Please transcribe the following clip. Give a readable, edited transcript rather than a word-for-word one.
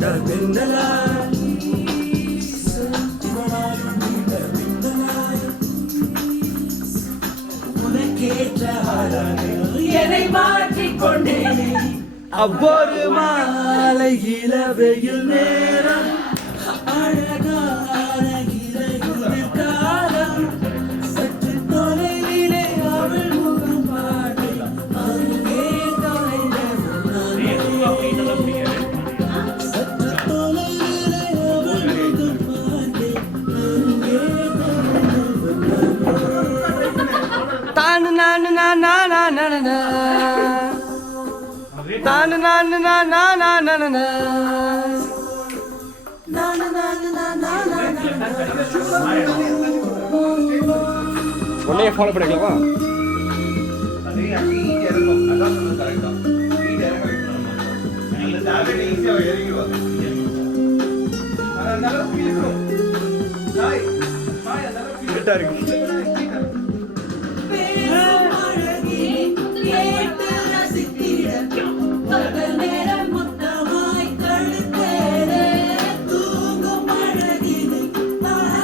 கொண்டால் பெண்ணலா உனக்கேற்ற என்னை மாற்றிக்கொண்டேனே அவ்வொரு மாலை இளவெயில் நேரம் அழகான இளையுதிர் காலம் சற்று தொலைவிலே அவள் முகம் பாடு அங்கே சற்று தொலைவிலே அவள் முகம் பாடு அங்கே தானு நானு நானா நானா தானு நானு நானா நானா உன்னையே ஃபாலோ பண்ணிக்கலாமா? இருக்கு